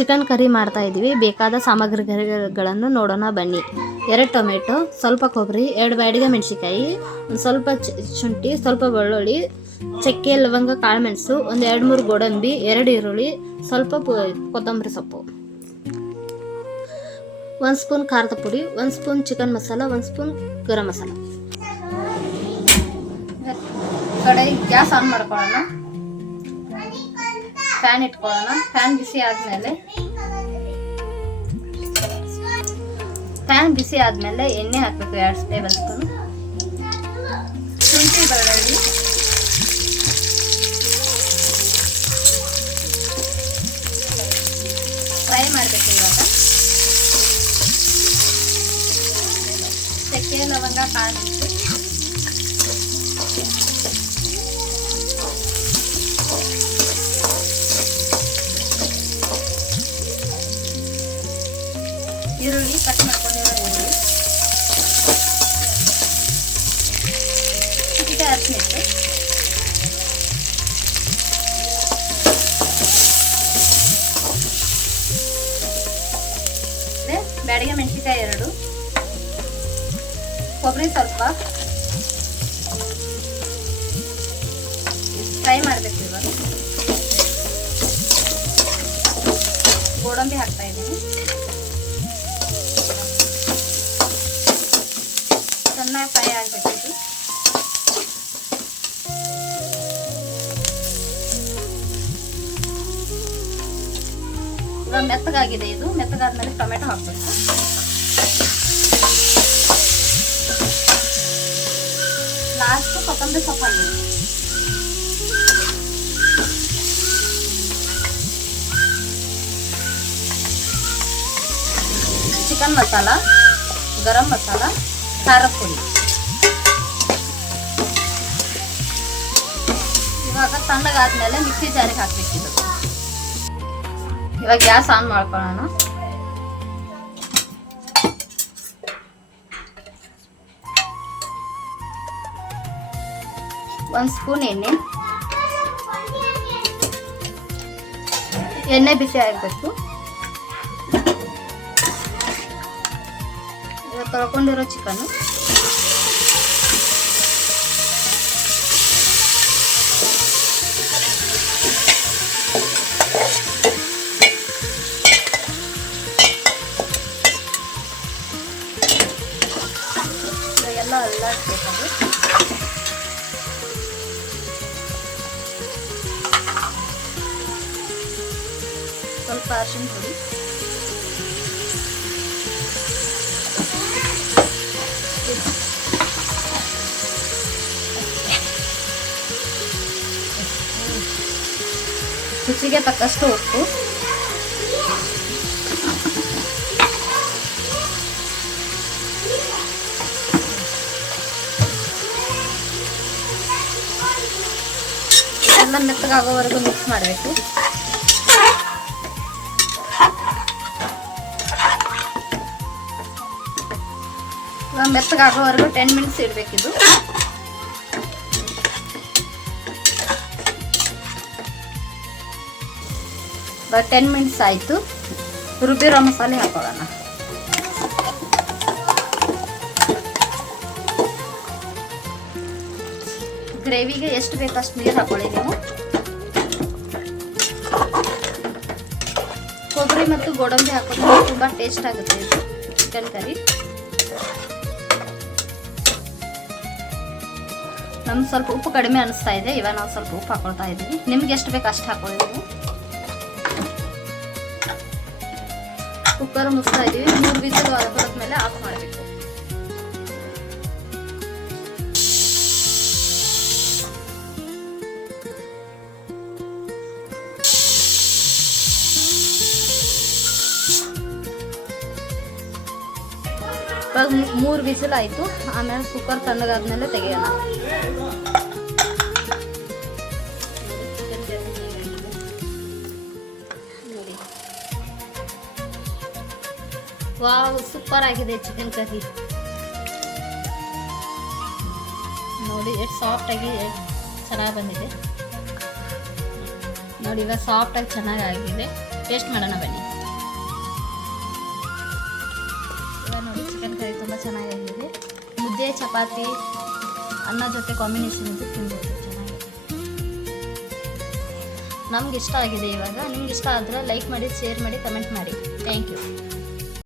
Chicken curry ಮಾಡ್ತಾ ಇದ್ದೀವಿ. ಬೇಕಾದ ಸಾಮಗ್ರಿಗಳನ್ನು ನೋಡೋಣ ಬನ್ನಿ. 2 ಟೊಮೆಟೊ, ಸ್ವಲ್ಪ ಕೊಬ್ಬರಿ, 2 ಬ್ಯಾಡಗಿ ಮೆಣಸಿಕಾಯಿ, ಒಂದು ಸ್ವಲ್ಪ ಶುಂಠಿ, ಸ್ವಲ್ಪ ಬೆಳ್ಳುಳ್ಳಿ, ಚಕ್ಕೆ, ಲವಂಗ, ಕಾಳುಮೆಣಸು, ಒಂದು 2-3 ಗೋಡಂಬಿ, 2 ಈರುಳ್ಳಿ, ಸ್ವಲ್ಪ ಕೊತ್ತಂಬರಿ ಸೊಪ್ಪು, 1 ಸ್ಪೂನ್ ಖಾರದ ಪುಡಿ, 1 spoon chicken masala, 1 spoon garam masala. ಕಡೆಗೆ ಗ್ಯಾಸ್ ಆನ್ ಮಾಡ್ಕೊಳ್ಳೋಣ. ಫ್ಯಾನ್ ಇಟ್ಕೊಳ್ಳೋಣ. ಫ್ಯಾನ್ ಬಿಸಿ ಆದ್ಮೇಲೆ ಎಣ್ಣೆ ಹಾಕಬೇಕು. 2 ಟೇಬಲ್ ಸ್ಪೂನ್. ಶುಂಠಿ ಬೆಳ್ಳುಳ್ಳಿ, ಫ್ರೈ ಮಾಡಬೇಕು. ಇವಾಗ ಚಕ್ಕೆ, ಲವಂಗ, ಕಾಳುಮೆಣಸು, ಈರುಳ್ಳಿ, ಕಟ್ ಮಾಡ್ಕೊಂಡಿರೋ ಈರುಳ್ಳಿ, ಚಿಟಿಕೆ ಹಸಿಮೆಣಸು, ಬ್ಯಾಡಗಿ ಮೆಣಸಿಕಾಯಿ 2, ಕೊಬ್ಬರಿ ಸ್ವಲ್ಪ ಫ್ರೈ ಮಾಡಬೇಕು. ಇವಾಗ ಗೋಡಂಬಿ ಹಾಕ್ತಾ ಇದ್ದೀನಿ. ಚೆನ್ನಾಗಿ ಫ್ರೈ ಆಗಬೇಕು. ಇವಾಗ ಮೆತ್ತಗಾಗಿದೆ. ಇದು ಮೆತ್ತಗಾದ್ಮೇಲೆ ಟೊಮೆಟೊ ಹಾಕಬೇಕು. ಲಾಸ್ಟ್ ಕೊತ್ತಂಬರಿ ಸೊಪ್ಪು ಹಾಕಬೇಕು. ಚಿಕನ್ ಮಸಾಲ, ಗರಂ ಮಸಾಲ, ಖಾರದ ಪುಡಿ. ಇವಾಗ ತಣ್ಣಗಾದ್ಮೇಲೆ ಮಿಕ್ಸಿ ಜಾರಿಗೆ ಹಾಕ್ಬೇಕಿದ್ದು. ಇವಾಗ ಗ್ಯಾಸ್ ಆನ್ ಮಾಡ್ಕೊಳ್ಳೋಣ. ಒಂದು ಸ್ಪೂನ್ ಎಣ್ಣೆ ಬಿಸಿ ಆಗಬೇಕು. ಇವಾಗ ತೊಳ್ಕೊಂಡಿರೋ ಚಿಕನ್ನು ಎಲ್ಲ ಅಲ್ಲಾಡ್ಬೇಕದು. ಸ್ವಲ್ಪ ಅರಿಶಿನ ಪುಡಿ, ರುಚಿಗೆ ತಕ್ಕಷ್ಟು ಉಪ್ಪು, ಎಲ್ಲ ಮೆತ್ತಗಾಗೋವರೆಗೂ ಮಿಕ್ಸ್ ಮಾಡಬೇಕು. ಮೆತ್ತಗಾಗೋವರೆಗೂ 10 ಮಿನಿಟ್ಸ್ ಇಡಬೇಕಿದು. ಇವಾಗ 10 ಮಿನಿಟ್ಸ್ ಆಯಿತು. ರುಬ್ಬಿರೋ ಮಸಾಲೆ ಹಾಕೊಳ್ಳೋಣ. ಗ್ರೇವಿಗೆ ಎಷ್ಟು ಬೇಕಷ್ಟು ನೀರು ಹಾಕೊಳ್ಳಿ ನೀವು. ಕೊಬ್ಬರಿ ಮತ್ತು ಗೋಡಂಬಿ ಹಾಕೋದ್ರೆ ತುಂಬ ಟೇಸ್ಟ್ ಆಗುತ್ತೆ ಇದು ಚಿಕನ್ ಕರಿ. ನಮ್ಗೆ ಸ್ವಲ್ಪ ಉಪ್ಪು ಕಡಿಮೆ ಅನಿಸ್ತಾ ಇದೆ. ಇವಾಗ ನಾವು ಸ್ವಲ್ಪ ಉಪ್ಪು ಹಾಕೊಳ್ತಾ ಇದ್ದೀವಿ. ನಿಮ್ಗೆ ಎಷ್ಟು ಬೇಕು ಅಷ್ಟು ಹಾಕೊಳ್ಳಿ ನೀವು. ಕುಕ್ಕರ್ ಮುಚ್ತಾ ಇದ್ದೀವಿ. 3 ವಿಸಿಲ್ ಹೊರದ್ಮೇಲೆ ಆಫ್ ಮಾಡಬೇಕು. ಇವಾಗ 3 ವಿಸಿಲ್ ಆಯಿತು. ಆಮೇಲೆ ಕುಕ್ಕರ್ ತಣ್ಣಗಾದ್ಮೇಲೆ ತೆಗೆಯೋಣ. ನೋಡಿ, ವಾವ್, ಸೂಪರ್ ಆಗಿದೆ ಚಿಕನ್ ಕರಿ. ನೋಡಿ ಎಷ್ಟು ಸಾಫ್ಟಾಗಿ ಚೆನ್ನಾಗಿ ಬಂದಿದೆ. ನೋಡಿ ಇವಾಗ ಸಾಫ್ಟಾಗಿ ಚೆನ್ನಾಗಿ ಆಗಿದೆ. ಟೇಸ್ಟ್ ಮಾಡೋಣ ಬನ್ನಿ. ಚೆನ್ನಾಗಿದೆ. ಮುದ್ದೆ ಚಪಾತಿ ಅನ್ನ ಜೊತೆ ಕಾಂಬಿನೇಷನ್ ಇದು ತಿನ್ಬೋದು, ಚೆನ್ನಾಗಿದೆ. ನಮ್ಗೆ ಇಷ್ಟ ಆಗಿದೆ. ಇವಾಗ ನಿಮ್ಗೆ ಇಷ್ಟ ಆದರೆ ಲೈಕ್ ಮಾಡಿ, ಶೇರ್ ಮಾಡಿ, ಕಮೆಂಟ್ ಮಾಡಿ. Thank you.